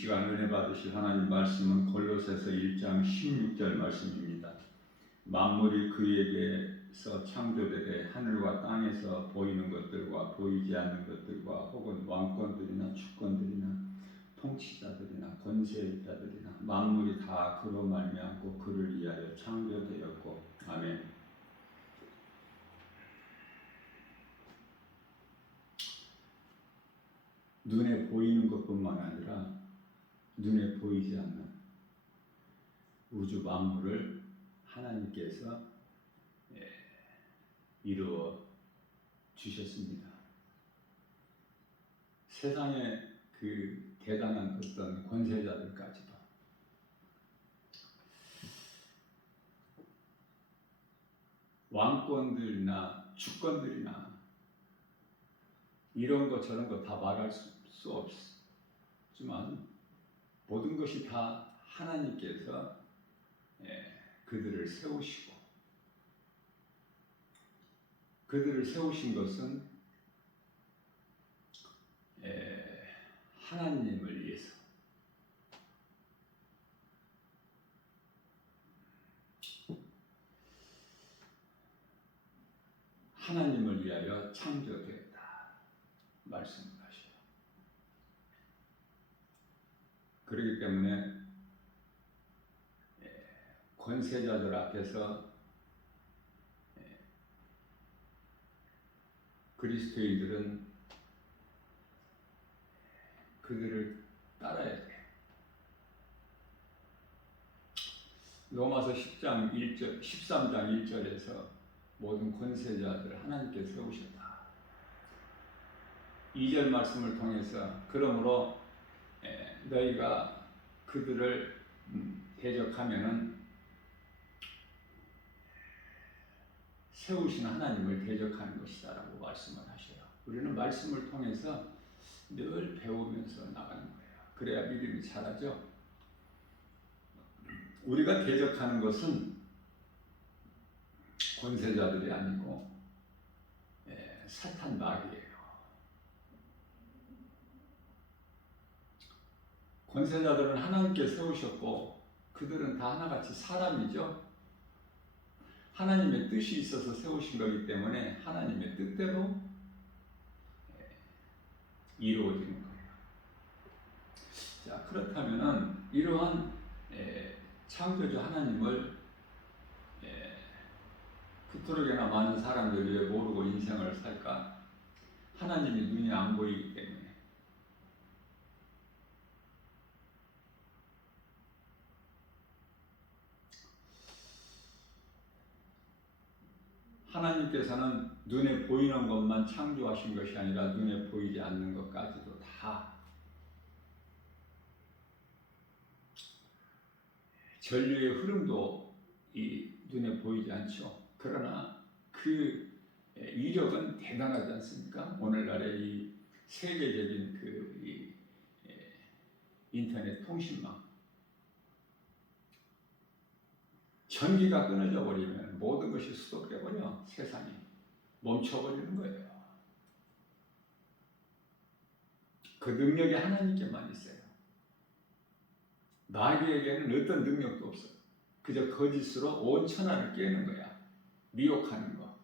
시간 은혜 받으실 하나님 말씀은 골로새서 1장 16절 말씀입니다. 만물이 그에게서 창조되되 하늘과 땅에서 보이는 것들과 보이지 않는 것들과 혹은 왕권들이나 주권들이나 통치자들이나 권세자들이나 만물이 다 그로 말미암고 그를 위하여 창조되었고 아멘. 눈에 보이는 것뿐만 아니라 눈에 보이지 않는 우주 만물을 하나님께서 이루어 주셨습니다. 세상의 그 대단한 어떤 권세자들까지도 왕권들이나 주권들이나 이런 것 저런 거 다 말할 수 없지만 모든 것이 다 하나님께서 그들을 세우시고 그들을 세우신 것은 하나님을 위해서 하나님을 위하여 창조되었다 말씀하시죠. 그렇기 때문에 권세자들 앞에서 그리스도인들은 그들을 따라야 돼. 로마서 13장 1절에서 모든 권세자들 하나님께 세우셨다. 2절 말씀을 통해서 그러므로 너희가 그들을 대적하면은 세우신 하나님을 대적하는 것이다 라고 말씀을 하셔요. 우리는 말씀을 통해서 늘 배우면서 나가는 거예요. 그래야 믿음이 자라죠. 우리가 대적하는 것은 권세자들이 아니고 사탄 마귀예요. 권세자들은 하나님께 세우셨고 그들은 다 하나같이 사람이죠. 하나님의 뜻이 있어서 세우신 거기 때문에 하나님의 뜻대로 이루어지는 거예요. 자, 그렇다면은 이러한 창조주 하나님을 그토록이나 많은 사람들이 왜 모르고 인생을 살까? 하나님이 눈이 안 보이기 때문에. 하나님께서는 눈에 보이는 것만 창조하신 것이 아니라 눈에 보이지 않는 것까지도 다 전류의 흐름도 이 눈에 보이지 않죠. 그러나 그 위력은 대단하지 않습니까? 오늘날의 이 세계적인 그 인터넷 통신망 전기가 끊어져 버리면 모든 것이 수독돼 버려. 세상이 멈춰버리는 거예요. 그 능력이 하나님께만 있어요. 마귀에게는 어떤 능력도 없어. 그저 거짓으로 온 천하를 깨는 거야. 미혹하는 거.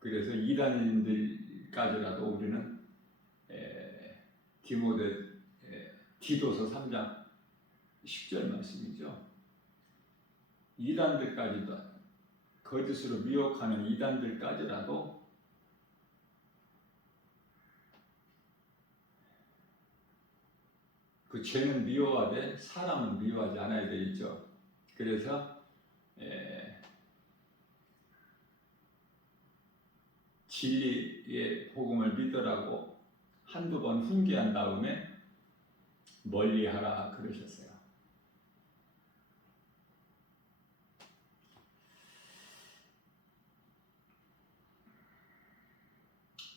그래서 이단인들까지라도 우리는 디도서 3장 10절 말씀이죠. 이단들까지도 거짓으로 미혹하는 이단들까지라도 그 죄는 미워하되 사람은 미워하지 않아야 되겠죠. 그래서 진리의 복음을 믿으라고 한두 번 훈계한 다음에 멀리하라 그러셨어요.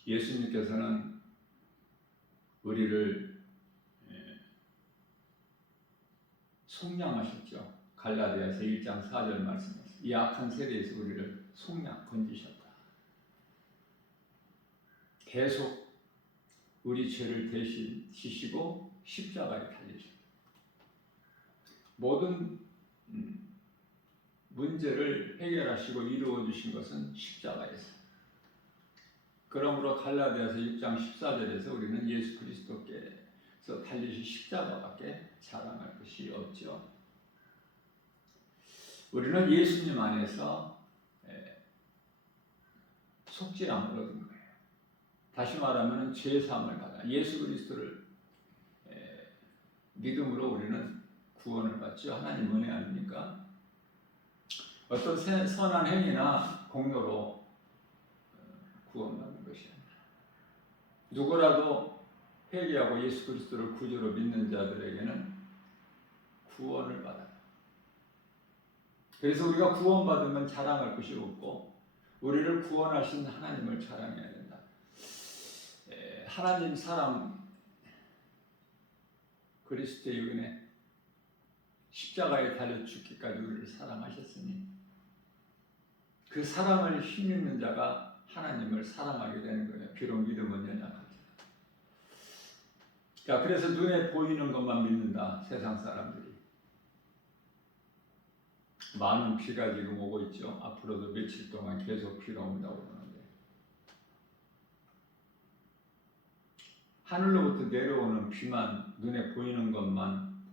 예수님께서는 우리를 속량하셨죠. 갈라디아서 1장 4절 말씀에서 이 악한 세대에서 우리를 속량 건지셨다. 계속 우리 죄를 대신 지시고 십자가에 달리셨다. 모든 문제를 해결하시고 이루어 주신 것은 십자가에서. 그러므로 갈라디아서 6장 14절에서 우리는 예수 그리스도께서 달리신 십자가밖에 자랑할 것이 없죠. 우리는 예수님 안에서 속죄함을 얻은 거예요. 다시 말하면 죄사함을 받아 예수 그리스도를 믿음으로 우리는 구원을 받죠. 하나님 은혜 아닙니까? 어떤 선한 행위나 공로로 구원받는 것이 아니라 누구라도 회개하고 예수 그리스도를 구주로 믿는 자들에게는 구원을 받아요. 그래서 우리가 구원받으면 자랑할 것이 없고 우리를 구원하신 하나님을 자랑해야 된다. 하나님 사람 그리스도의 은혜 십자가에 달려 죽기까지 우리를 사랑하셨으니 그 사랑을 힘입는 자가 하나님을 사랑하게 되는 거예요. 비록 믿음은 연약하지만. 자, 그래서 눈에 보이는 것만 믿는다. 세상 사람들이. 많은 비가 지금 오고 있죠. 앞으로도 며칠 동안 계속 비가 온다고 그러는데 하늘로부터 내려오는 비만, 눈에 보이는 것만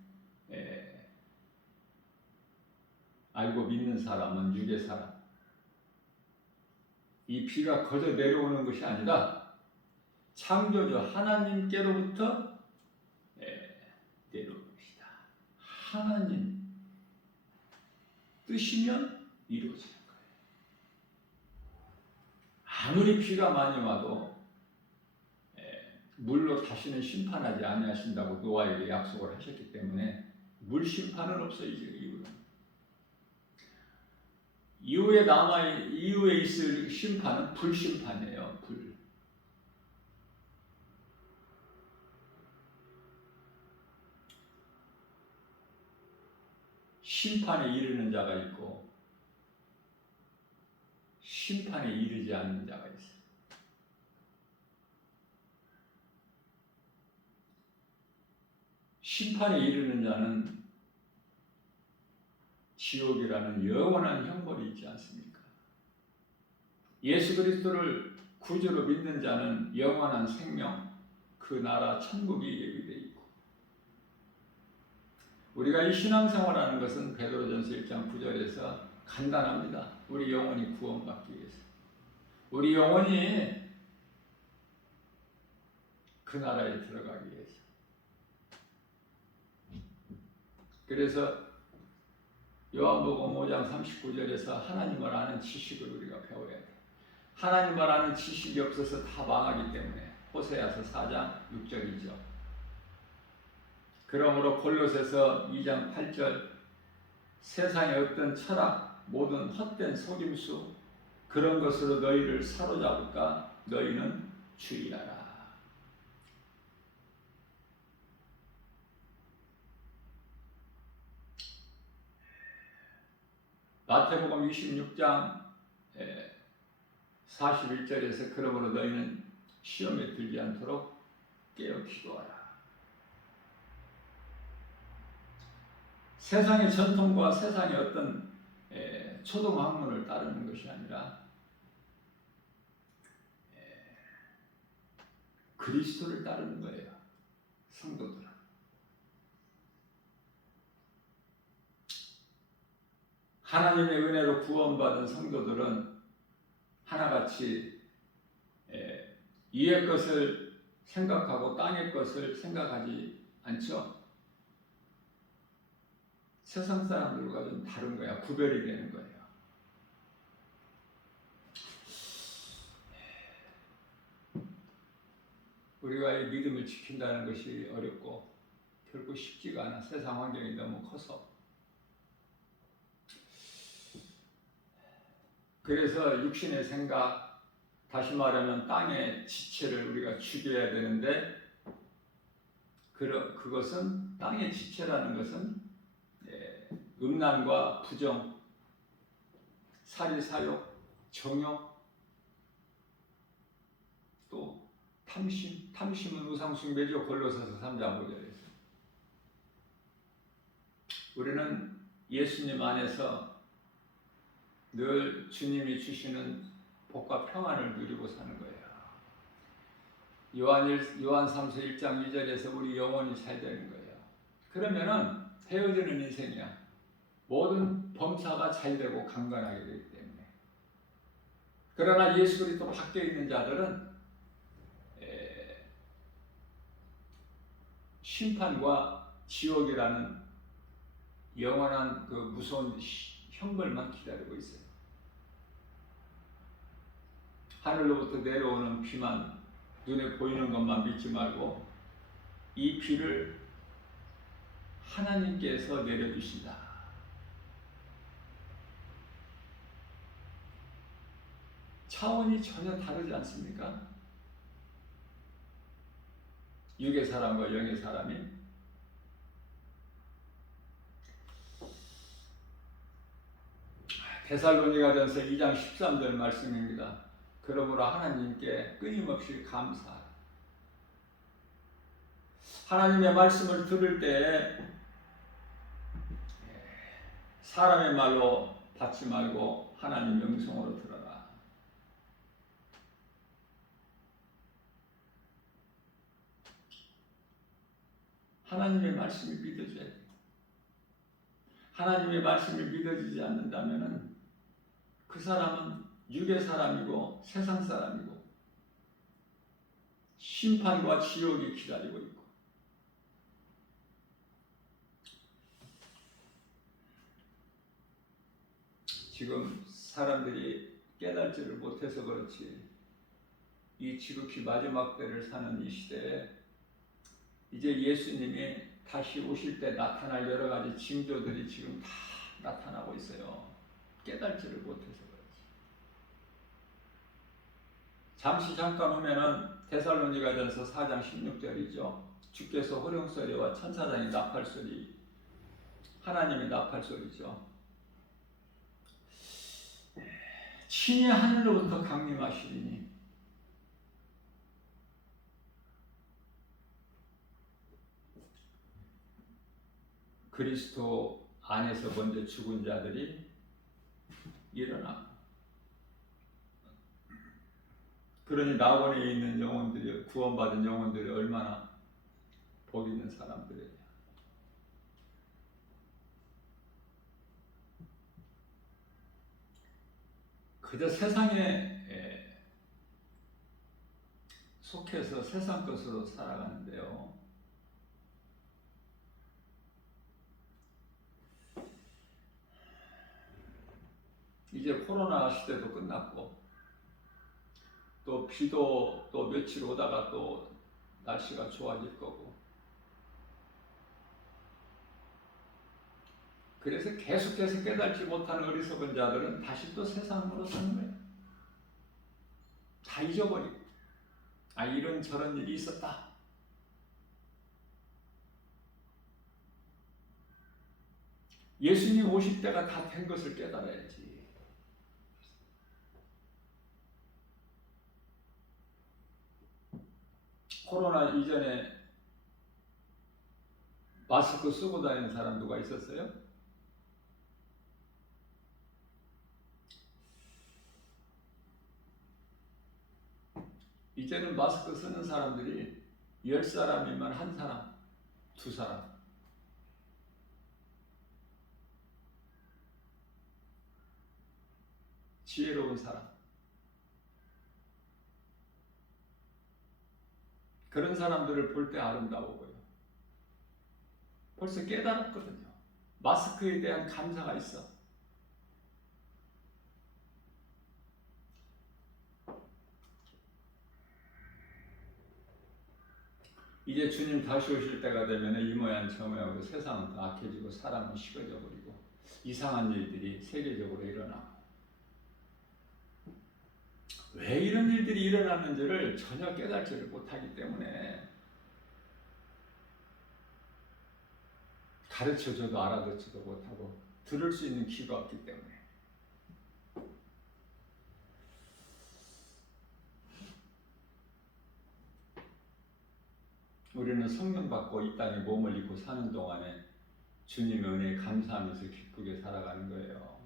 알고 믿는 사람은 유괴 사람. 이 비가 거저 내려오는 것이 아니라 창조주 하나님께로부터 내려오는 것이다. 하나님 뜻이면 이루어지는 거예요. 아무리 비가 많이 와도 물로 다시는 심판하지 아니하신다고 노아에게 약속을 하셨기 때문에 물 심판은 없어요. 이후에 있을 심판은 불심판이에요. 불. 심판에 이르는 자가 있고 심판에 이르지 않는 자가 있어요. 심판에 이르는 자는 지옥이라는 영원한 형벌이 있지 않습니까? 예수 그리스도를 구주로 믿는 자는 영원한 생명, 그 나라 천국이 예비되어 있고 우리가 이 신앙생활하는 것은 베드로전서 1장 9절에서 간단합니다. 우리 영혼이 구원받기 위해서. 우리 영혼이 그 나라에 들어가기 위해서. 그래서 요한복음 5장 39절에서 하나님을 아는 지식을 우리가 배워야 돼. 하나님을 아는 지식이 없어서 다 망하기 때문에 호세아서 4장 6절이죠. 그러므로 골로새서 2장 8절 세상의 어떤 철학, 모든 헛된 속임수 그런 것으로 너희를 사로잡을까 너희는 주의하라. 마태복음 26장 41절에서 그러므로 너희는 시험에 들지 않도록 깨어 기도하라. 세상의 전통과 세상의 어떤 초등학문을 따르는 것이 아니라 그리스도를 따르는 거예요. 성도들은. 하나님의 은혜로 구원받은 성도들은 하나같이 이의 것을 생각하고 땅의 것을 생각하지 않죠. 세상 사람들과 좀 다른 거야. 구별이 되는 거예요. 우리가 이 믿음을 지킨다는 것이 어렵고 결코 쉽지가 않아. 세상 환경이 너무 커서. 그래서 육신의 생각, 다시 말하면 땅의 지체를 우리가 죽여야 되는데 그것은 땅의 지체라는 것은 음란과 부정, 살이 사욕, 정욕, 또 탐심은 우상숭배죠. 골로새서 3장 5절에서. 우리는 예수님 안에서 늘 주님이 주시는 복과 평안을 누리고 사는 거예요. 요한 3서 1장 2절에서 우리 영혼이 잘 되는 거예요. 그러면은 헤어지는 인생이야. 모든 범사가 잘 되고 강건하게 되기 때문에. 그러나 예수 그리스도 밖에 있는 자들은 심판과 지옥이라는 영원한 그 무서운 형벌만 기다리고 있어요. 하늘로부터 내려오는 비만, 눈에 보이는 것만 믿지 말고 이 비를 하나님께서 내려주신다. 차원이 전혀 다르지 않습니까? 육의 사람과 영의 사람이. 데살로니가전서 2장 13절 말씀입니다. 그러므로 하나님께 끊임없이 감사하라. 하나님의 말씀을 들을 때 사람의 말로 받지 말고 하나님 영성으로 들어라. 하나님의 말씀이 믿어져야 돼. 하나님의 말씀이 믿어지지 않는다면 그 사람은 육의 사람이고 세상 사람이고 심판과 지옥이 기다리고 있고. 지금 사람들이 깨달지를 못해서 그렇지 이 지극히 마지막 때를 사는 이 시대에 이제 예수님이 다시 오실 때 나타날 여러 가지 징조들이 지금 다 나타나고 있어요. 깨달지를 못해서 그렇지. 잠시 잠깐 오면은 데살로니가전서 4장 16절이죠. 주께서 호령소리와 천사장의 나팔소리, 하나님의 나팔소리죠. 친히 하늘로부터 강림하시리니 그리스도 안에서 먼저 죽은 자들이 일어나. 그러니 낙원에 있는 영혼들이, 구원받은 영혼들이 얼마나 복 있는 사람들이냐. 그저 세상에 속해서 세상 것으로 살아가는데요. 이제 코로나 시대도 끝났고 또 비도 또 며칠 오다가 또 날씨가 좋아질 거고, 그래서 계속해서 깨닫지 못하는 어리석은 자들은 다시 또 세상으로 사는 거예요. 다 잊어버리고, 아 이런 저런 일이 있었다. 예수님 오실 때가 다 된 것을 깨달아야지. 코로나 이전에 마스크 쓰고 다니는 사람 누가 있었어요? 이제는 마스크 쓰는 사람들이 10사람이면 1사람, 2사람. 지혜로운 사람. 그런 사람들을 볼 때 아름다워 보여. 벌써 깨달았거든요. 마스크에 대한 감사가 있어. 이제 주님 다시 오실 때가 되면 이 모양 저 모양으로 세상은 다 악해지고 사람은 식어져 버리고 이상한 일들이 세계적으로 일어나고, 왜 이런 일들이 일어나는지를 전혀 깨닫지를 못하기 때문에, 가르쳐줘도 알아듣지도 못하고 들을 수 있는 귀가 없기 때문에. 우리는 성령 받고 이 땅에 몸을 입고 사는 동안에 주님의 은혜에 감사하면서 기쁘게 살아가는 거예요.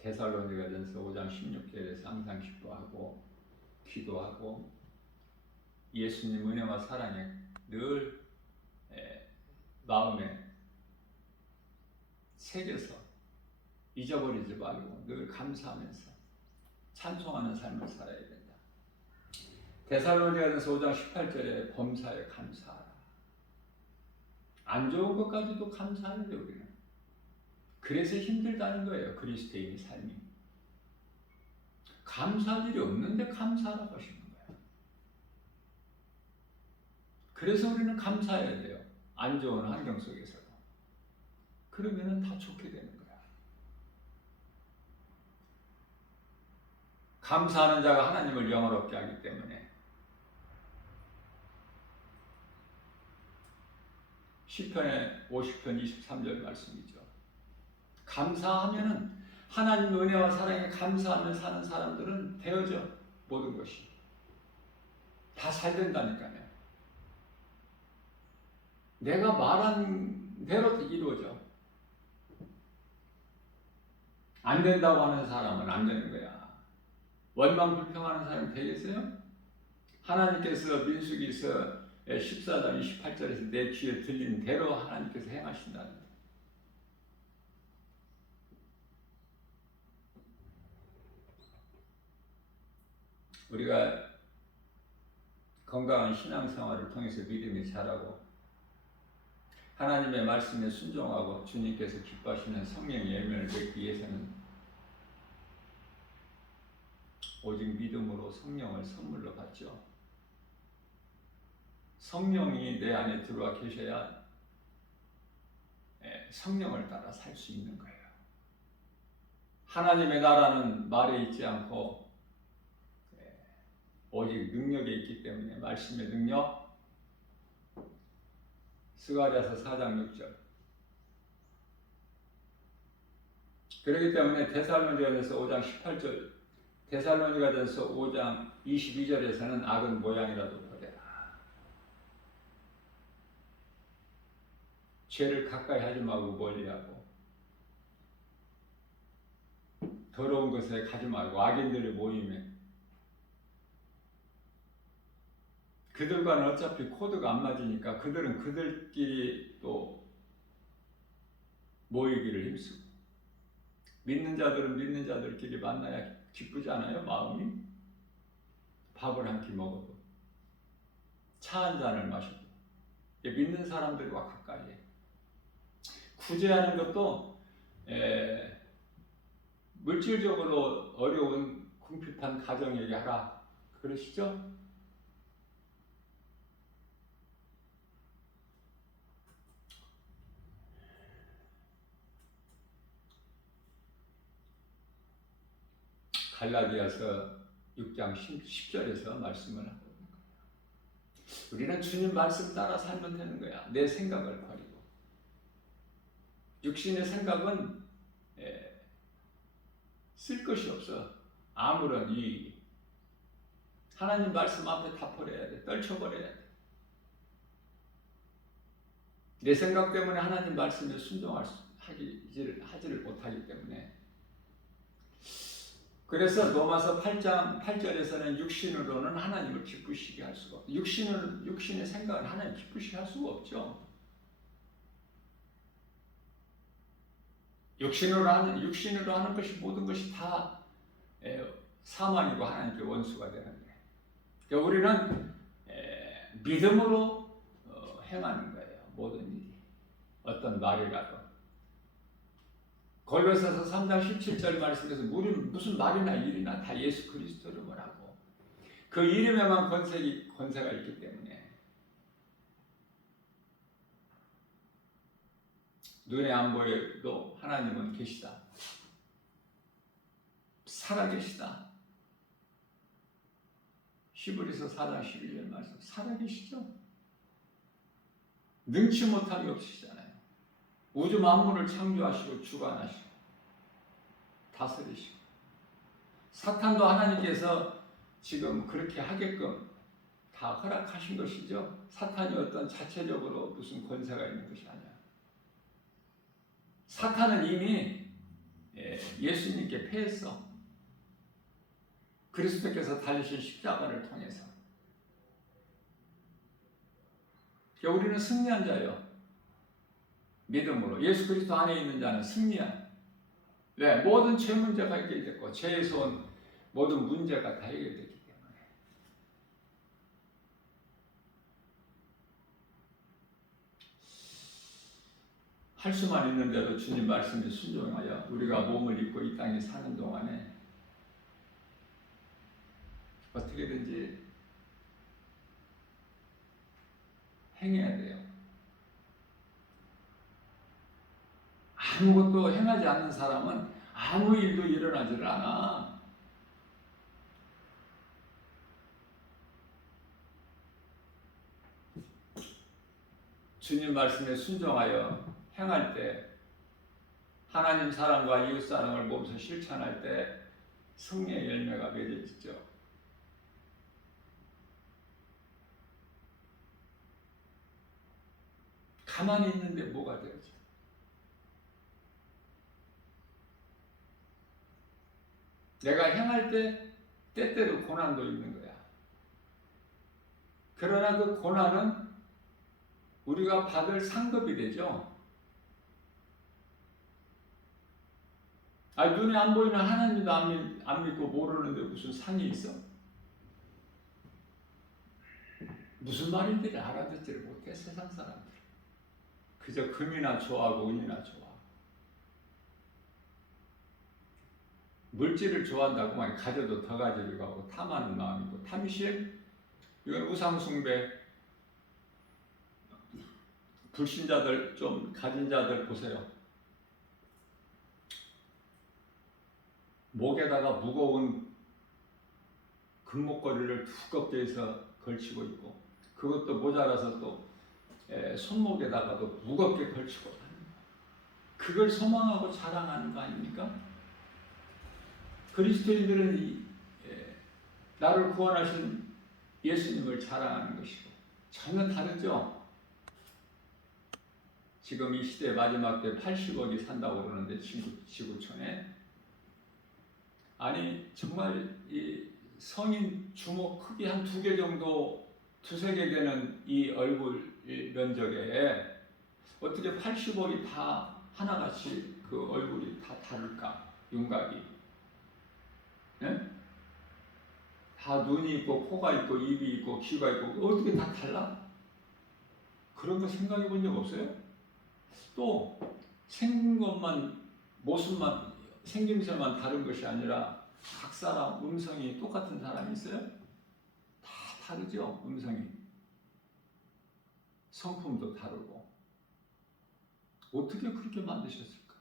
데살로니가전서 5장 16절에서 항상 기뻐하고 기도하고 예수님 은혜와 사랑에 늘 마음에 새겨서 잊어버리지 말고 늘 감사하면서 찬송하는 삶을 살아야 된다. 데살로니가전서 5장 18절에 범사에 감사하라. 안 좋은 것까지도 감사해야 돼 우리는. 그래서 힘들다는 거예요. 그리스도인의 삶이. 감사할 일이 없는데 감사하라고 하시는 거예요. 그래서 우리는 감사해야 돼요. 안 좋은 환경 속에서도. 그러면은 다 좋게 되는 거야. 감사하는 자가 하나님을 영화롭게 하기 때문에 시편의 50편 23절 말씀이죠. 감사하면은 하나님 은혜와 사랑에 감사하며 사는 사람들은 되어져. 모든 것이 다 잘 된다니까요. 내가 말한 대로 이루어져. 안 된다고 하는 사람은 안 되는 거야. 원망 불평하는 사람 되겠어요? 하나님께서 민수기서 14장 28절에서 내 귀에 들리는 대로 하나님께서 행하신다는 거예요. 우리가 건강한 신앙생활을 통해서 믿음이 자라고 하나님의 말씀에 순종하고 주님께서 기뻐하시는 성령의 열매를 맺기 위해서는 오직 믿음으로 성령을 선물로 받죠. 성령이 내 안에 들어와 계셔야 성령을 따라 살 수 있는 거예요. 하나님의 나라는 말에 있지 않고 오직 능력에 있기 때문에 말씀의 능력 스가랴서 4장 6절. 그렇기 때문에 데살로니가전서 5장 18절 데살로니가전서 5장 22절에서는 악은 모양이라도 버려라. 죄를 가까이 하지 말고 멀리하고 더러운 것에 가지 말고 악인들의 모임에 그들과는 어차피 코드가 안 맞으니까 그들은 그들끼리 또 모이기를 힘쓰고 믿는 자들은 믿는 자들끼리 만나야 기쁘지 않아요? 마음이? 밥을 한 끼 먹어도 차 한 잔을 마셔도 믿는 사람들과 가까이 해. 구제하는 것도 물질적으로 어려운 궁핍한 가정에게 하라 그러시죠? 갈라디아서 6장 10절에서 말씀을 하고 있는 거예요. 우리는 주님 말씀 따라 살면 되는 거야. 내 생각을 버리고. 육신의 생각은 쓸 것이 없어. 아무런 이익이. 하나님 말씀 앞에 다 버려야 돼. 떨쳐버려야 돼. 내 생각 때문에 하나님 말씀에 하지를 못하기 때문에 그래서 로마서 8장 8절에서는 육신으로는 하나님을 기쁘시게 할 수가 없고 육신의 생각은 하나님 기쁘시게 할 수가 없죠. 육신으로 하는 것이 모든 것이 다 사망이고 하나님께 원수가 되는 거예요. 그러니까 우리는 믿음으로 행하는 거예요. 모든 일이 어떤 말이라도. 골로새서 3장 17절 말씀에서 무슨 말이나 일이나 다 예수 그리스도 이름을 하고 그 이름에만 권세가 있기 때문에 눈에 안 보여도 하나님은 계시다. 살아계시다. 히브리서 4장 11절 말씀 살아계시죠? 능치 못함이 없으시잖아요. 우주 만물을 창조하시고 주관하시고 다스리시고 사탄도 하나님께서 지금 그렇게 하게끔 다 허락하신 것이죠. 사탄이 어떤 자체적으로 무슨 권세가 있는 것이 아니야. 사탄은 이미 예수님께 패했어. 그리스도께서 달리신 십자가를 통해서. 우리는 승리한 자예요. 믿음으로. 예수 그리스도 안에 있는 자는 승리한. 왜? 모든 죄 문제가 해결됐고 죄에서 온 모든 문제가 다 해결됐기 때문에. 할 수만 있는 대로 주님 말씀에 순종하여 우리가 몸을 입고 이 땅에 사는 동안에 어떻게든지 행해야 돼요. 아무것도 행하지 않는 사람은 아무 일도 일어나지를 않아. 주님 말씀에 순종하여 행할 때, 하나님 사랑과 이웃 사랑을 몸소 실천할 때 승리의 열매가 맺어지죠. 가만히 있는데 뭐가 되지? 내가 행할 때 때때로 고난도 있는 거야. 그러나 그 고난은 우리가 받을 상급이 되죠. 눈에 안 보이는 하나님도 안 믿고 모르는데 무슨 상이 있어? 무슨 말인지 알아듣지를 못해, 세상 사람들. 그저 금이나 좋아하고 은이나 좋아. 물질을 좋아한다고 막 가져도 더 가지려고 하고 탐하는 마음이고, 탐심, 이건 우상숭배. 불신자들, 좀 가진 자들 보세요. 목에다가 무거운 금목걸이를 두껍게 해서 걸치고 있고, 그것도 모자라서 또 손목에다가도 무겁게 걸치고 하는 거예요. 그걸 소망하고 자랑하는 거 아닙니까? 그리스도인들은 나를 구원하신 예수님을 자랑하는 것이고 전혀 다르죠. 지금 이 시대 마지막 때 80억이 산다고 그러는데 지구촌에, 아니 정말 이 성인 주먹 크기 한 2개 정도, 2-3개 되는 이 얼굴 면적에 어떻게 80억이 다 하나같이 그 얼굴이 다 다를까? 윤곽이. 네? 다 눈이 있고 코가 있고 입이 있고 귀가 있고 어떻게 다 달라? 그런 거 생각해 본 적 없어요? 또 생긴 것만, 모습만, 생김새만 다른 것이 아니라 각 사람 음성이 똑같은 사람이 있어요? 다 다르죠, 음성이. 성품도 다르고. 어떻게 그렇게 만드셨을까?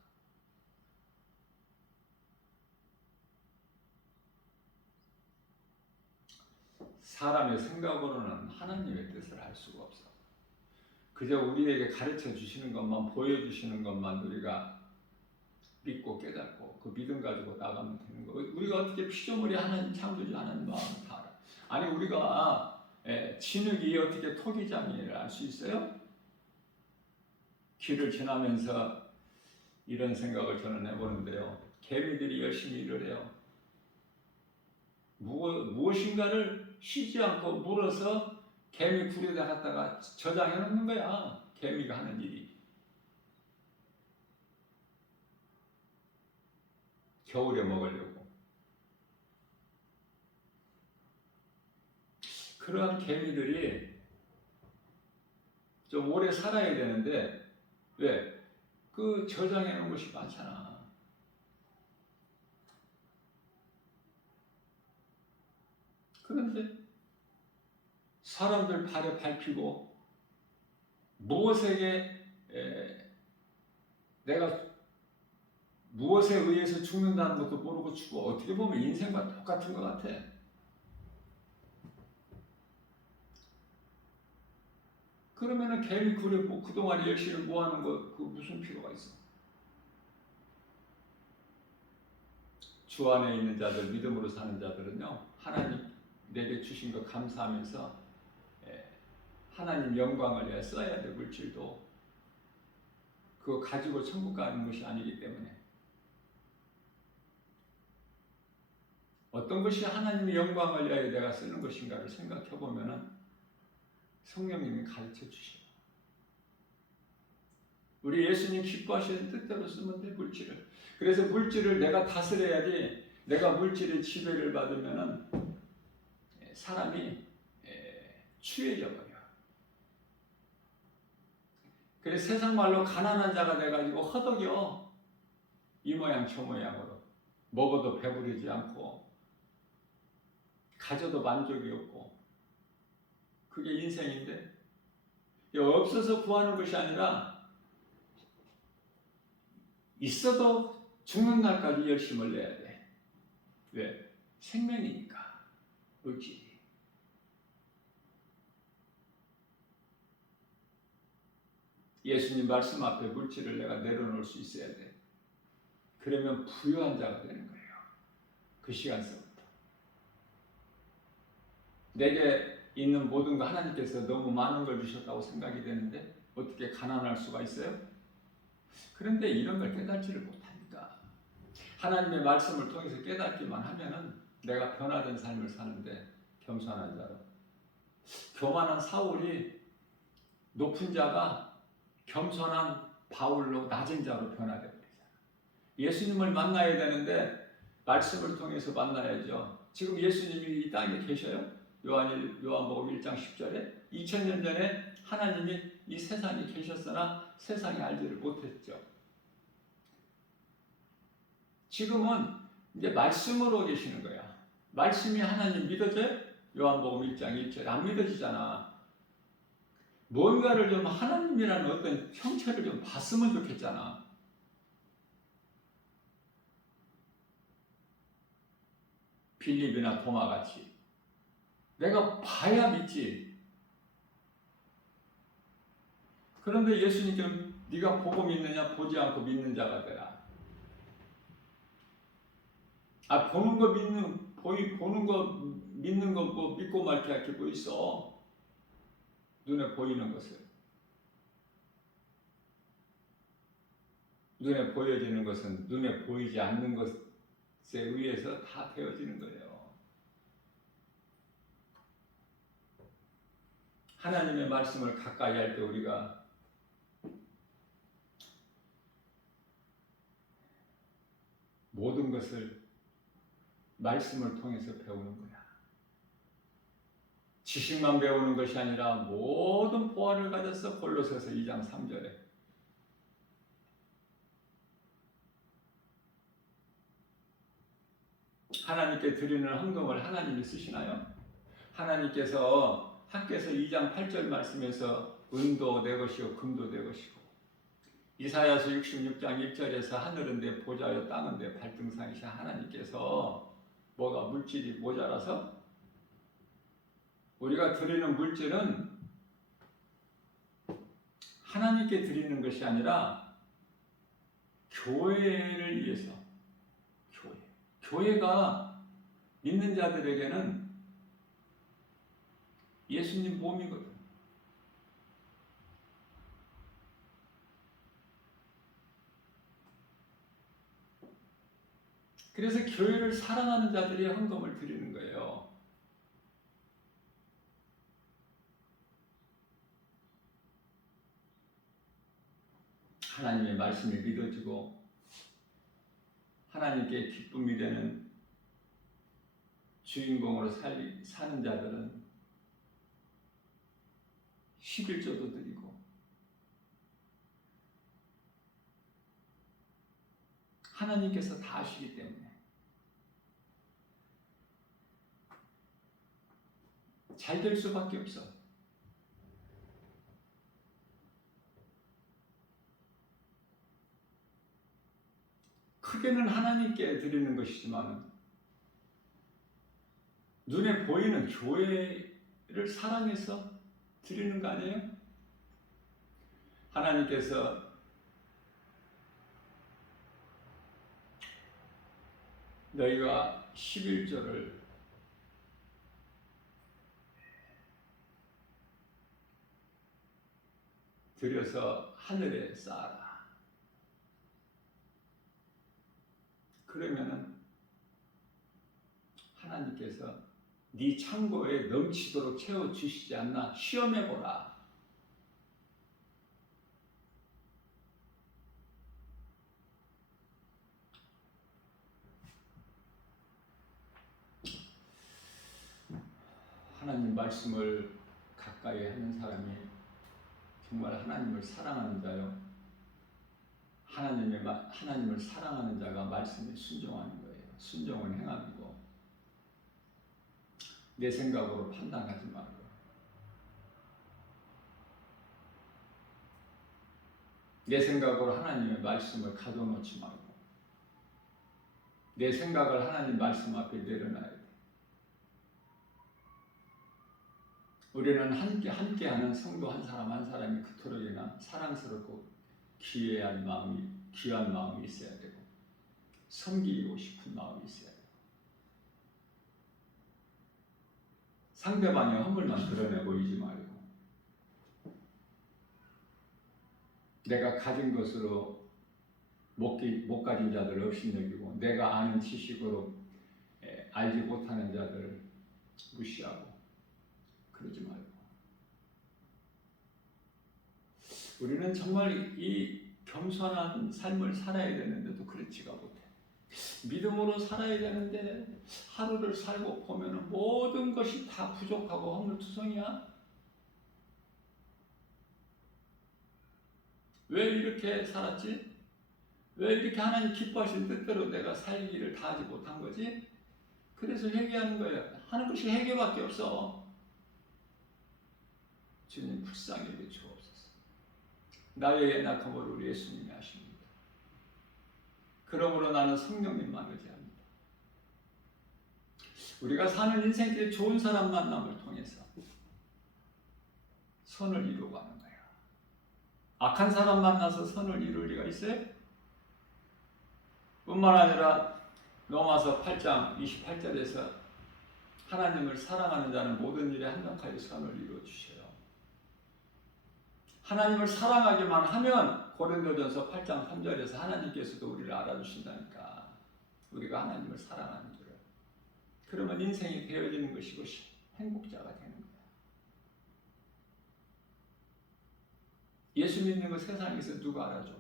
사람의 생각으로는 하나님의 뜻을 알 수가 없어. 그저 우리에게 가르쳐 주시는 것만, 보여주시는 것만 우리가 믿고 깨닫고 그 믿음 가지고 나가면 되는 거. 우리가 어떻게 피조물이 하나님 창조주 하나님 마음을 다 알아? 아니 우리가 진흙이 어떻게 토기장이를 알 수 있어요? 길을 지나면서 이런 생각을 저는 해보는데요. 개미들이 열심히 일을 해요. 무엇인가를 쉬지 않고 물어서 개미 굴에다 갖다가 저장해 놓는 거야. 개미가 하는 일이. 겨울에 먹으려고. 그러한 개미들이 좀 오래 살아야 되는데, 왜? 그 저장해 놓은 것이 많잖아. 그런데 사람들 발에 밟히고 내가 무엇에 의해서 죽는다는 것도 모르고 죽어. 어떻게 보면 인생과 똑같은 것 같아. 그러면은 개미 굴에 그동안 열심히 모아놓은 거 그 무슨 필요가 있어? 주 안에 있는 자들, 믿음으로 사는 자들은요, 하나님 내게 주신 거 감사하면서 하나님 영광을 위해 써야 돼. 물질도 그거 가지고 천국 가는 것이 아니기 때문에 어떤 것이 하나님의 영광을 위하여 내가 쓰는 것인가를 생각해 보면은 성령님이 가르쳐 주셔요. 우리 예수님 기뻐하시는 뜻대로 쓰면 돼, 물질을. 그래서 물질을 내가 다스려야지. 내가 물질의 지배를 받으면은 사람이 추해져 버려. 그래서 세상 말로 가난한 자가 돼가지고 허덕여. 이 모양 저 모양으로 먹어도 배부르지 않고 가져도 만족이 없고 그게 인생인데 없어서 구하는 것이 아니라 있어도 죽는 날까지 열심을 내야 돼. 왜? 생명이니까. 물질이. 예수님 말씀 앞에 물질을 내가 내려놓을 수 있어야 돼. 그러면 부유한 자가 되는 거예요. 그 시간서부터. 내게 있는 모든 거 하나님께서 너무 많은 걸 주셨다고 생각이 되는데 어떻게 가난할 수가 있어요? 그런데 이런 걸 깨닫지를 못하니까 하나님의 말씀을 통해서 깨닫기만 하면은 내가 변화된 삶을 사는데 겸손한 자로. 교만한 사울이 높은 자가 겸손한 바울로 낮은 자로 변화되어 버리잖아. 예수님을 만나야 되는데 말씀을 통해서 만나야죠. 지금 예수님이 이 땅에 계셔요. 요한복음 1장 10절에 2000년 전에 하나님이 이 세상에 계셨으나 세상이 알지를 못했죠. 지금은 이제 말씀으로 계시는 거야. 말씀이 하나님 믿어져요? 요한복음 1장 1절에 안 믿어지잖아. 뭔가를 좀 하나님이라는 어떤 형체를 좀 봤으면 좋겠잖아. 빌립이나 도마 같이. 내가 봐야 믿지. 그런데 예수님께는 네가 보고 믿느냐 보지 않고 믿는 자가 되라. 보는 거 보는 거 믿는 거 뭐 믿고 말게 할 게 뭐 있어. 눈에 보이는 것을. 눈에 보여지는 것은 눈에 보이지 않는 것에 의해서 다 되어지는 거예요. 하나님의 말씀을 가까이 할 때 우리가 모든 것을 말씀을 통해서 배우는 거야. 지식만 배우는 것이 아니라 모든 보화를 가져서 골로새서 2장 3절에 하나님께 드리는 헌금을 하나님이 쓰시나요? 하나님께서 학개서 2장 8절 말씀에서 은도 내 것이요 금도 내 것이고 이사야서 66장 1절에서 하늘은 내 보좌요 땅은 내 발등상이신 하나님께서 뭐가 물질이 모자라서 우리가 드리는 물질은 하나님께 드리는 것이 아니라 교회를 위해서 교회가 믿는 자들에게는 예수님 몸이거든. 그래서 교회를 사랑하는 자들이 헌금을 드리는 거예요. 하나님의 말씀이 믿어지고 하나님께 기쁨이 되는 주인공으로 사는 자들은 11조도 드리고 하나님께서 다 아시기 때문에 잘 될 수밖에 없어. 크게는 하나님께 드리는 것이지만 눈에 보이는 교회를 사랑해서 드리는 거 아니에요? 하나님께서 너희가 11조를 들여서 하늘에 쌓아라. 그러면은 하나님께서 네 창고에 넘치도록 채워주시지 않나 시험해보라. 하나님 말씀을 가까이 하는 사람이 정말 하나님을 사랑하는 자요. 하나님을 사랑하는 자가 말씀에 순종하는 거예요. 순종은 행함이고 내 생각으로 판단하지 말고 내 생각으로 하나님의 말씀을 가둬놓지 말고 내 생각을 하나님 말씀 앞에 내려놔야 돼. 우리는 함께하는 성도 한 사람 한 사람이 그토록이나 사랑스럽고 귀한 마음이 있어야 되고 섬기고 싶은 마음이 있어야 되고 상대방의 허물만 드러내 보이지 말고 내가 가진 것으로 못 가진 자들 없이 여기고 내가 아는 지식으로 알지 못하는 자들 무시하고 그러지 말고 우리는 정말 이 겸손한 삶을 살아야 되는데도 그렇지가 못해. 믿음으로 살아야 되는데 하루를 살고 보면 모든 것이 다 부족하고 허물투성이야. 왜 이렇게 살았지? 왜 이렇게 하나님 기뻐하신 뜻대로 내가 살기를 다 하지 못한 거지? 그래서 회개하는 거예요. 하는 것이 회개밖에 없어. 주님 불쌍히 여겨 주옵소서. 나의 연약함을 우리 예수님이 아십니다. 그러므로 나는 성령님만 의지합니다. 우리가 사는 인생길 좋은 사람 만남을 통해서 선을 이루고 가는 거야. 악한 사람 만나서 선을 이룰 리가 있어요? 뿐만 아니라 로마서 8장 28절에서 하나님을 사랑하는 자는 모든 일에 합력하여 선을 이루어 주셔요. 하나님을 사랑하기만 하면 고린도전서 8장 3절에서 하나님께서도 우리를 알아주신다니까. 우리가 하나님을 사랑하는 줄을. 그러면 인생이 되어지는 것이고 행복자가 되는 거야. 예수 믿는 거 세상에서 누가 알아줘?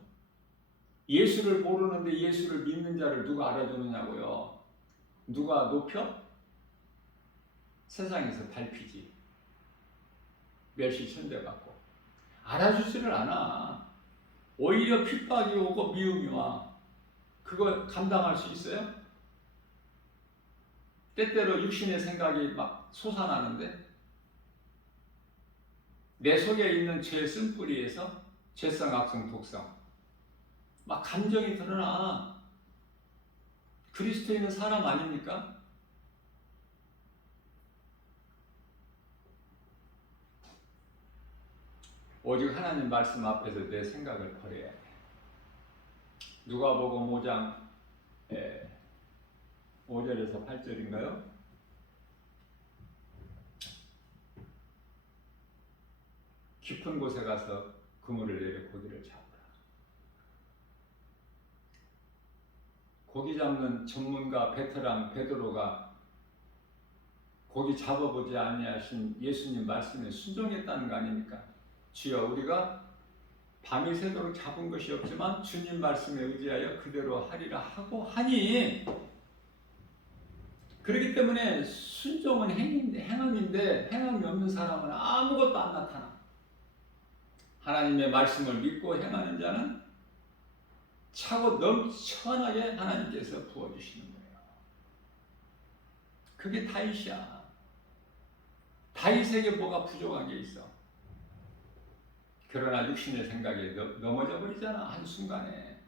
예수를 모르는데 예수를 믿는 자를 누가 알아주느냐고요? 누가 높여? 세상에서 밟히지. 멸시천대받고. 알아주지를 않아. 오히려 핍박이 오고 미움이 와. 그거 감당할 수 있어요? 때때로 육신의 생각이 막 솟아나는데 내 속에 있는 죄 쓴뿌리에서 죄성, 악성, 독성 막 감정이 드러나. 그리스도인은 사람 아닙니까? 오직 하나님 말씀 앞에서 내 생각을 버려야 돼. 누가복음 5장 5절에서 8절인가요? 깊은 곳에 가서 그물을 내려 고기를 잡으라. 고기 잡는 전문가 베테랑 베드로가 고기 잡아보지 아니하신 예수님 말씀에 순종했다는 거 아닙니까? 주여 우리가 밤이 새도록 잡은 것이 없지만 주님 말씀에 의지하여 그대로 하리라 하고 하니 그렇기 때문에 순종은 행함인데 행함이 없는 사람은 아무것도 안 나타나. 하나님의 말씀을 믿고 행하는 자는 차고 넘쳐나게 하나님께서 부어주시는 거예요. 그게 다윗이야. 다윗에게 뭐가 부족한 게 있어? 그러나 육신의 생각에 넘어져 버리잖아. 한순간에.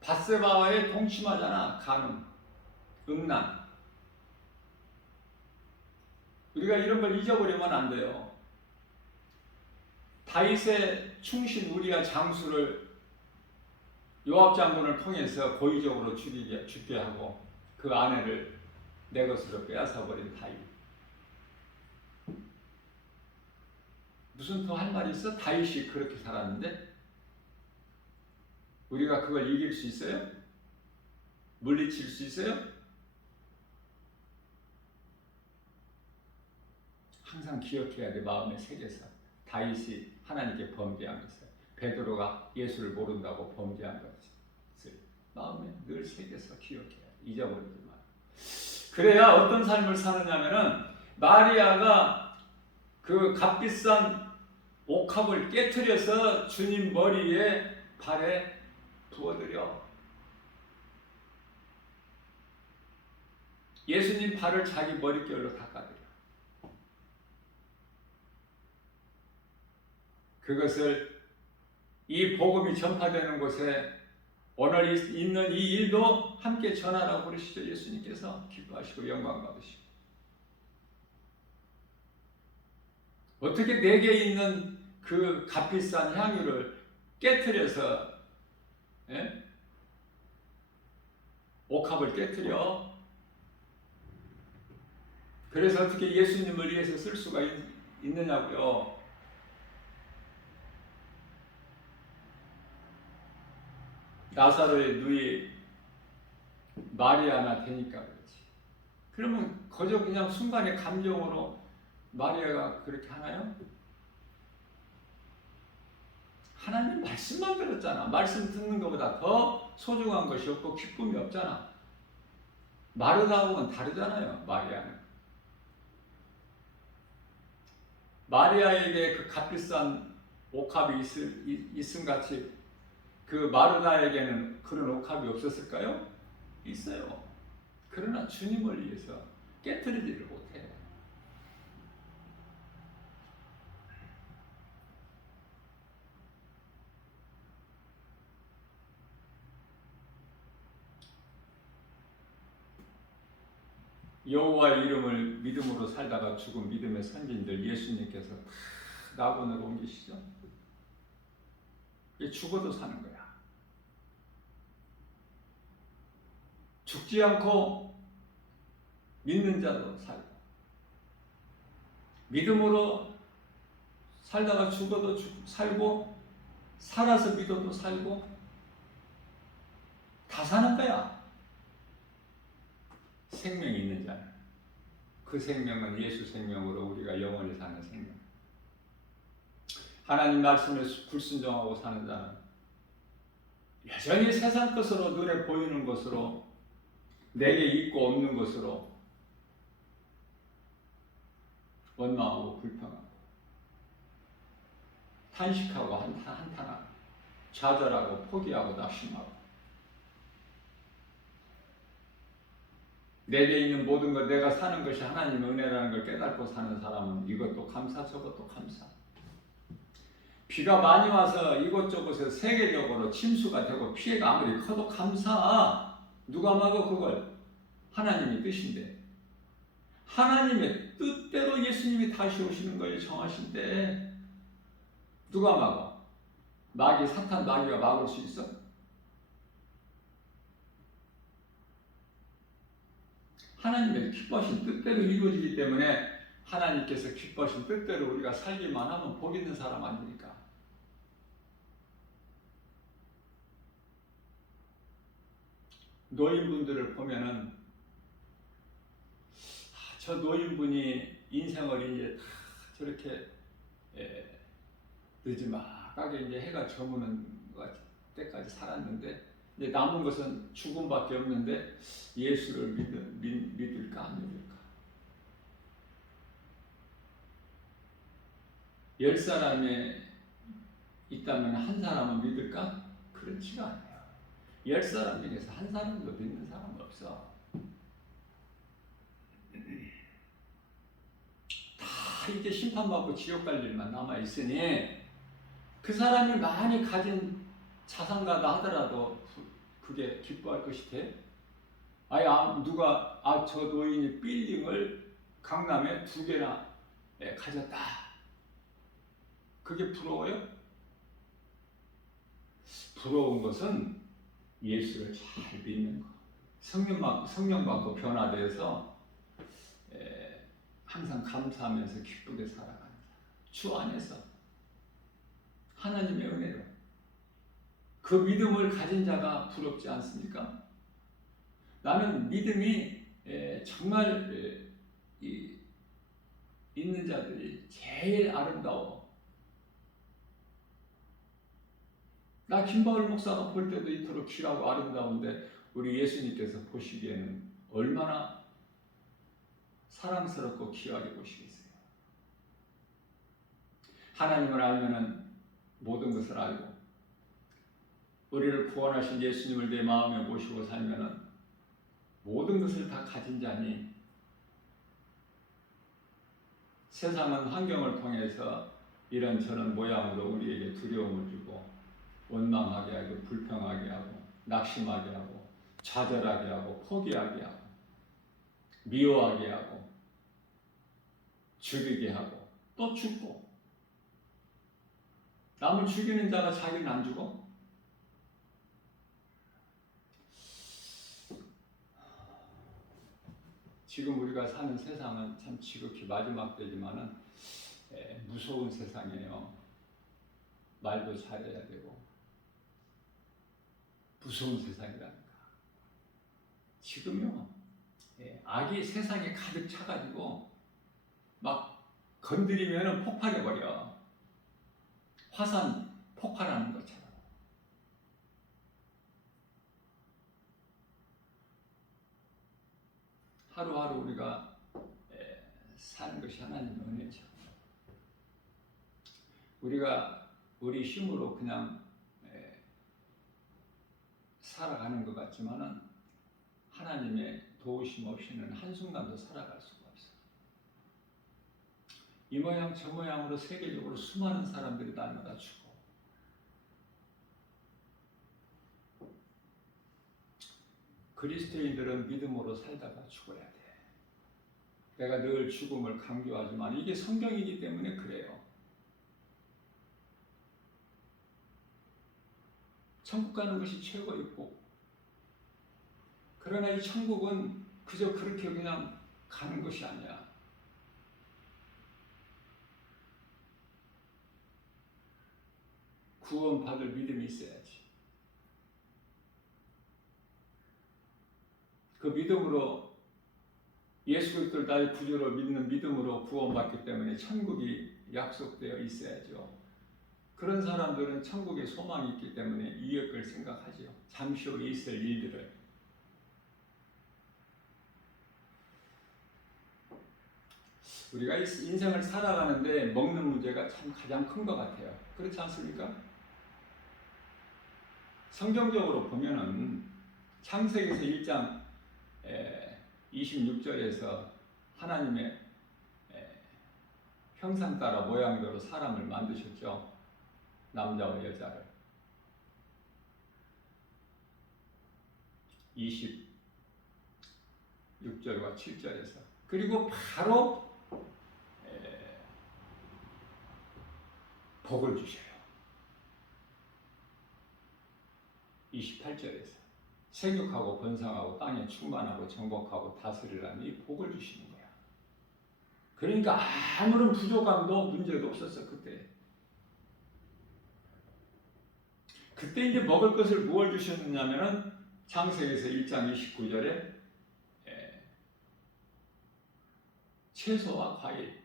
밧세바와의 동침하잖아. 간음, 음란. 우리가 이런 걸 잊어버리면 안 돼요. 다윗의 충신 우리아 장수를 요압 장군을 통해서 고의적으로 죽게 하고 그 아내를 내 것으로 빼앗아 버린 다윗. 무슨 더 할 말이 있어? 다윗이 그렇게 살았는데 우리가 그걸 이길 수 있어요? 물리칠 수 있어요? 항상 기억해야 돼. 마음에 새겨서 다윗이 하나님께 범죄한 것을, 베드로가 예수를 모른다고 범죄한 것을 마음에 늘 새겨서 기억해야 돼. 잊어버리지 마. 그래야 어떤 삶을 사느냐면은 마리아가 그 값비싼 옥합을 깨트려서 주님 머리에 발에 부어드려. 예수님 발을 자기 머릿결로 닦아드려. 그것을 이 복음이 전파되는 곳에 오늘 있는 이 일도 함께 전하라고 그러시죠. 예수님께서 기뻐하시고 영광 받으시고. 어떻게 내게 있는 그 값비싼 향유를 깨트려서 옥합을 깨트려? 그래서 어떻게 예수님을 위해서 쓸 수가 있느냐고요. 나사로의 누이 마리아나 되니까 그렇지. 그러면 거저 그냥 순간의 감정으로 마리아가 그렇게 하나요? 하나님 말씀만 들었잖아. 말씀 듣는 것보다 더 소중한 것이 없고 기쁨이 없잖아. 마르다하고는 다르잖아요. 마리아에게 그 값비싼 옥합이 있음같이 그 마르다에게는 그런 옥합이 없었을까요? 있어요. 그러나 주님을 위해서 깨트리지를 못해. 여호와의 이름을 믿음으로 살다가 죽은 믿음의 선진들 예수님께서 낙원으로 옮기시죠. 죽어도 사는 거야. 죽지 않고 믿는 자도 살고, 믿음으로 살다가 죽어도 살고, 살아서 믿어도 살고, 다 사는 거야. 생명이 있는 자는. 그 생명은 예수 생명으로 우리가 영원히 사는 생명. 하나님 말씀에 불순종하고 사는 자는 여전히 세상 것으로, 눈에 보이는 것으로, 내게 있고 없는 것으로 원망하고 불평하고 탄식하고 한탄하고 좌절하고 포기하고 낙심하고 내게 있는 모든 것, 내가 사는 것이 하나님의 은혜라는 걸 깨닫고 사는 사람은 이것도 감사 저것도 감사. 비가 많이 와서 이곳저곳에 세계적으로 침수가 되고 피해가 아무리 커도 감사. 누가 막어 그걸? 하나님의 뜻인데. 하나님의 뜻대로 예수님이 다시 오시는 걸 정하신 때 누가 막어? 사탄 마귀가 막을 수 있어? 하나님의 기뻐하신 뜻대로 이루어지기 때문에 하나님께서 기뻐하신 뜻대로 우리가 살기만 하면 복 있는 사람 아닙니까? 노인분들을 보면은 저 노인분이 인생을 이제 다 저렇게 늦지막하게 이제 해가 저무는 때까지 살았는데 이제 남은 것은 죽음밖에 없는데 예수를 믿을까 안 믿을까? 10사람에 있다면 한 사람은 믿을까? 그렇지가 않아요. 10사람 중에서 한 사람도 믿는 사람은 없어. 다 이제 심판받고 지옥 갈 일만 남아있으니 그 사람이 많이 가진 자산가다 하더라도 그게 기뻐할 것이 돼? 누가 저 노인이 빌딩을 강남에 2개나 가졌다. 그게 부러워요? 부러운 것은 예수를 잘 믿는 것. 성령 받고 변화돼서 항상 감사하면서 기쁘게 살아가는 주 안에서 하나님의 은혜로. 그 믿음을 가진 자가 부럽지 않습니까? 나는 믿음이 정말 있는 자들이 제일 아름다워. 나 김바울 목사가 볼 때도 이토록 귀하고 아름다운데 우리 예수님께서 보시기에는 얼마나 사랑스럽고 귀하게 보시겠어요. 하나님을 알면은 모든 것을 알고, 우리를 구원하신 예수님을 내 마음에 모시고 살면은 모든 것을 다 가진 자니, 세상은 환경을 통해서 이런저런 모양으로 우리에게 두려움을 주고 원망하게 하고 불평하게 하고 낙심하게 하고 좌절하게 하고 포기하게 하고 미워하게 하고 죽이게 하고 또 죽고. 남을 죽이는 자가 자기는 안 죽어? 지금 우리가 사는 세상은 참 지극히 마지막 때지만은 무서운 세상이에요. 말도 잘해야 되고 무서운 세상이라니까. 지금요, 악이 세상에 가득 차가지고 막 건드리면은 폭발해버려. 화산 폭발하는 것처럼. 하루하루 우리가 사는 것이 하나님의 은혜죠. 우리가 우리 힘으로 그냥 살아가는 것 같지만은 하나님의 도우심 없이는 한순간도 살아갈 수가 없어요. 이 모양 저 모양으로 세계적으로 수많은 사람들이 날마다 죽어. 그리스도인들은 믿음으로 살다가 죽어야 돼. 내가 늘 죽음을 강조하지만 이게 성경이기 때문에 그래요. 천국 가는 것이 최고의 복. 그러나 이 천국은 그저 그렇게 그냥 가는 것이 아니야. 구원받을 믿음이 있어야지. 그 믿음으로 예수 그리스도를 나의 구주로 믿는 믿음으로 구원받기 때문에 천국이 약속되어 있어야죠. 그런 사람들은 천국에 소망이 있기 때문에 이역을 생각하죠. 잠시 후에 있을 일들을. 우리가 인생을 살아가는데 먹는 문제가 참 가장 큰 것 같아요. 그렇지 않습니까? 성경적으로 보면은 창세기에서 1장 26절에서 하나님의 형상 따라 모양대로 사람을 만드셨죠. 남자와 여자를. 26절과 7절에서. 그리고 바로 복을 주셔요. 28절에서 생육하고 번성하고 땅에 충만하고 정복하고 다스리라는 이 복을 주시는 거야. 그러니까 아무런 부족함도 문제도 없었어. 그때 이제 먹을 것을 무엇 주셨느냐면은 창세기에서 1장 29절에 채소와 과일,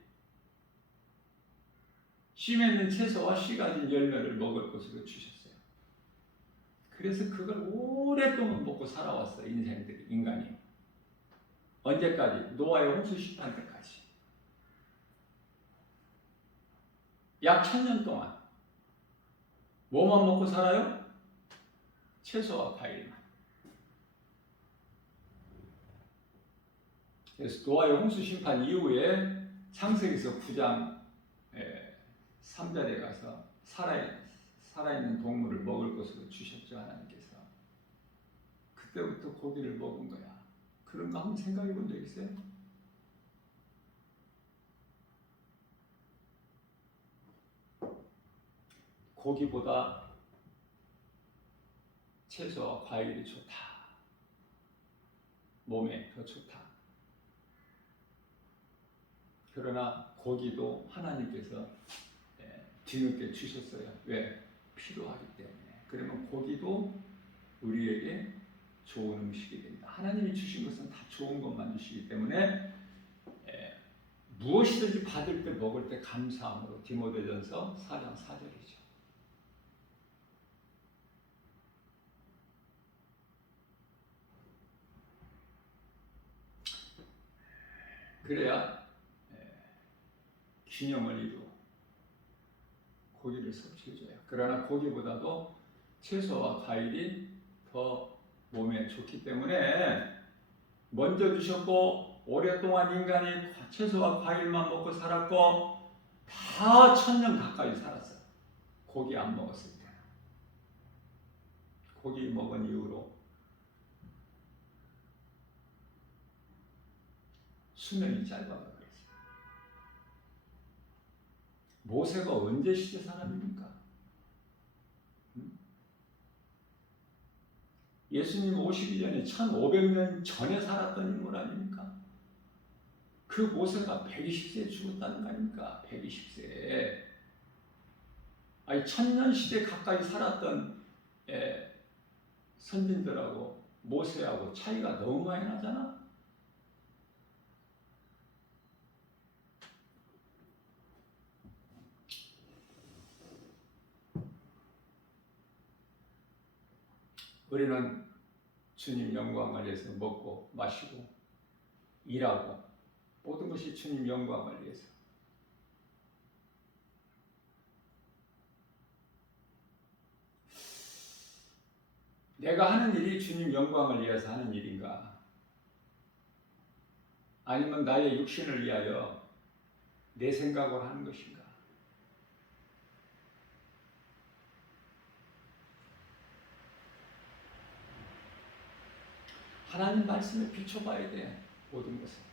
씨 맺는 채소와 씨 가진 열매를 먹을 것으로 주셨어요. 그래서 그걸 오랫동안 먹고 살아왔어요. 인간이. 언제까지? 노아의 홍수 심판 때까지. 약 1000년 동안 뭐만 먹고 살아요? 채소와 과일만. 그래서 노아의 홍수 심판 이후에 창세기에서 9장 3절에 가서 살아있는 동물을 먹을 것으로 주셨죠. 하나님께서. 그때부터 고기를 먹은 거야. 그런 거 한번 생각해 본 적 있어요? 고기보다 채소와 과일이 좋다. 몸에 더 좋다. 그러나 고기도 하나님께서 뒤늦게 주셨어요. 왜? 필요하기 때문에. 그러면 고기도 우리에게 좋은 음식이 된다. 하나님이 주신 것은 다 좋은 것만 주시기 때문에 무엇이든지 받을 때 먹을 때 감사함으로. 디모데전서 4장 4절이죠. 그래야 균형을 이루어 고기를 섭취해줘요. 그러나 고기보다도 채소와 과일이 더 몸에 좋기 때문에 먼저 주셨고 오랫동안 인간이 채소와 과일만 먹고 살았고 다 1000년 가까이 살았어요. 고기 안 먹었을 때. 고기 먹은 이후로 수명이 짧아가 그랬어요. 모세가 언제 시대 사람입니까? 예수님 오시기 전에 1500년 전에 살았던 인물 아닙니까? 그 모세가 120세에 죽었다는 거 아닙니까? 120세에. 아니 1000년 시대 가까이 살았던 선진들하고 모세하고 차이가 너무 많이 나잖아. 우리는 주님 영광을 위해서 먹고 마시고 일하고 모든 것이 주님 영광을 위해서. 내가 하는 일이 주님 영광을 위해서 하는 일인가? 아니면 나의 육신을 위하여 내 생각을 하는 것인가? 하나님 말씀에 비춰봐야 돼, 모든 것을.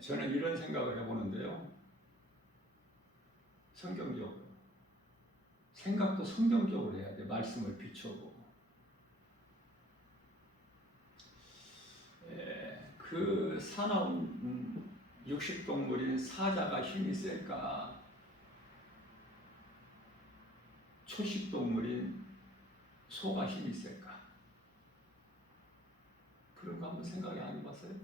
저는 이런 생각을 해보는데요. 성경적으로. 생각도 성경적으로 해야 돼. 말씀을 비춰보고. 그 사나운 육식동물인 사자가 힘이 셀까? 초식동물인 소가 힘이 셀까? 그런 거 한번 생각이 안 해봤어요?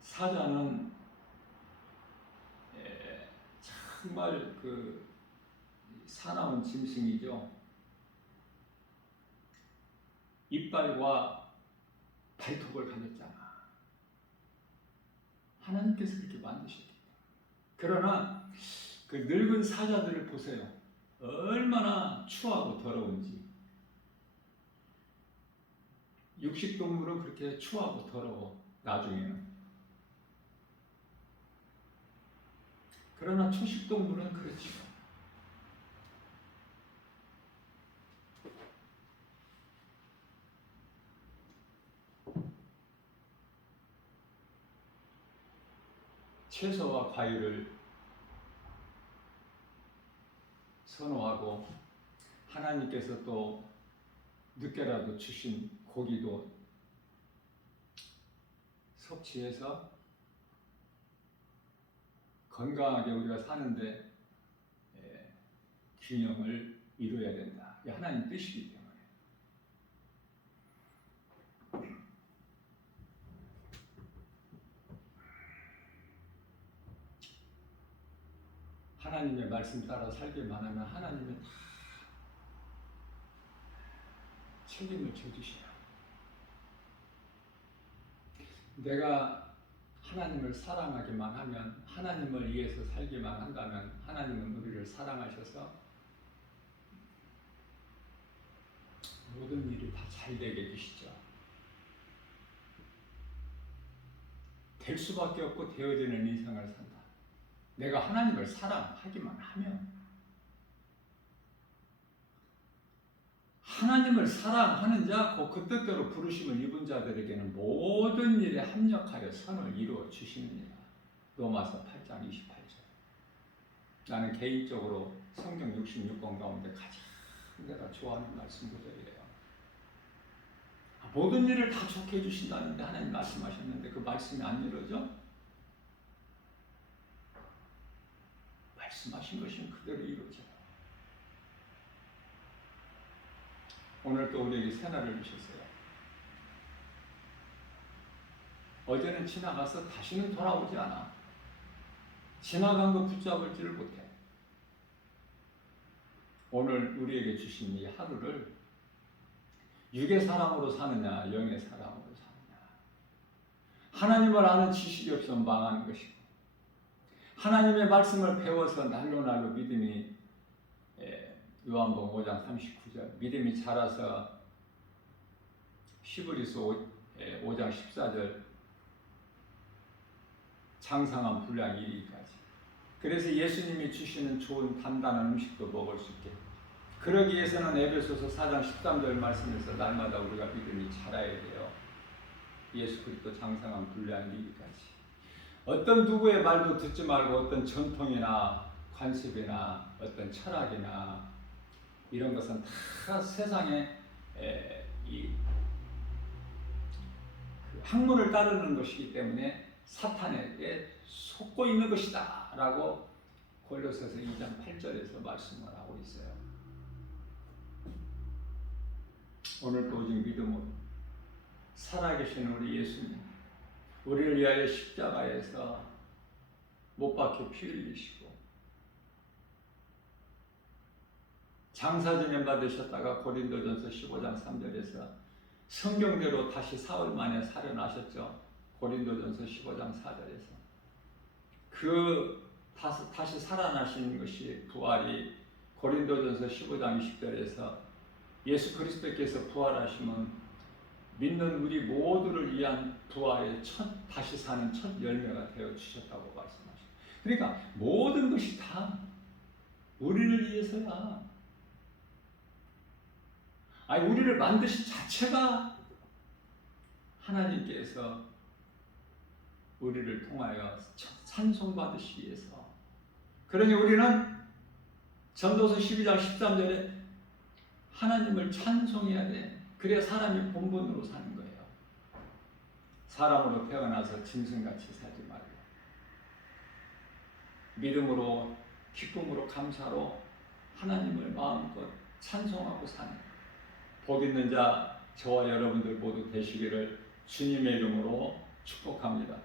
사자는 정말 그 사나운 짐승이죠. 이빨과 발톱을 가졌잖아. 하나님께서 그렇게 만드셨기 때문에. 그러나 그 늙은 사자들을 보세요. 얼마나 추하고 더러운지. 육식동물은 그렇게 추하고 더러워, 나중에는. 그러나 초식동물은 그렇지요. 채소와 과일을 선호하고 하나님께서 또 늦게라도 주신 고기도 섭취해서 건강하게 우리가 사는데 균형을 이루어야 된다. 이게 하나님 뜻이기 때문에. 하나님의 말씀 따라 살기만 하면 하나님은 다 책임을 져주셔요. 내가 하나님을 사랑하기만 하면, 하나님을 위해서 살기만 한다면 하나님은 우리를 사랑하셔서 모든 일이 다 잘 되게 해주시죠. 될 수밖에 없고 되어지는 인생을 산다. 내가 하나님을 사랑하기만 하면. 하나님을 사랑하는 자, 그 뜻대로 부르심을 입은 자들에게는 모든 일에 합력하여 선을 이루어 주시느니라. 로마서 8장 28절. 나는 개인적으로 성경 66권 가운데 가장 내가 좋아하는 말씀 구절이에요. 모든 일을 다 좋게 해주신다는데 하나님 말씀하셨는데 그 말씀이 안 이루어져? 말씀하신 것이 그대로 이루어져요. 오늘 또 우리에게 새날을 주셨어요. 어제는 지나가서 다시는 돌아오지 않아. 지나간 거 붙잡을지를 못해. 오늘 우리에게 주신 이 하루를 육의 사람으로 사느냐 영의 사람으로 사느냐. 하나님을 아는 지식이 없으면 망하는 것이고 하나님의 말씀을 배워서 날로 믿음이 요한복음 5장 39절 믿음이 자라서 히브리서 5장 14절 장성한 분량 이르기까지. 그래서 예수님이 주시는 좋은 단단한 음식도 먹을 수 있게. 그러기 위해서는 에베소서 4장 13절 말씀에서 날마다 우리가 믿음이 자라야 돼요. 예수 그리스도 장성한 분량 이르기까지. 어떤 누구의 말도 듣지 말고 어떤 전통이나 관습이나 어떤 철학이나 이런 것은 다 세상의 이 학문을 따르는 것이기 때문에 사탄에게 속고 있는 것이다 라고 골로새서 2장 8절에서 말씀을 하고 있어요. 오늘도 오직 믿음으로 살아계신 우리 예수님, 우리를 위하여 십자가에서 못 박혀 피 흘리시고 장사지면 받으셨다가 고린도전서 15장 3절에서 성경대로 다시 사흘 만에 살아나셨죠. 고린도전서 15장 4절에서 그 다시 살아나신 것이 부활이 고린도전서 15장 20절에서 예수 그리스도께서 부활하시면 믿는 우리 모두를 위한 부활의 다시 사는 첫 열매가 되어 주셨다고 말씀하십니다. 그러니까 모든 것이 다 우리를 위해서야. 아니 우리를 만드신 자체가 하나님께서 우리를 통하여 찬송받으시기 위해서. 그러니 우리는 전도서 12장 13절에 하나님을 찬송해야 돼. 그래야 사람이 본분으로 사는 거예요. 사람으로 태어나서 짐승같이 살지 말고 믿음으로 기쁨으로 감사로 하나님을 마음껏 찬송하고 사는 복 있는 자 저와 여러분들 모두 되시기를 주님의 이름으로 축복합니다.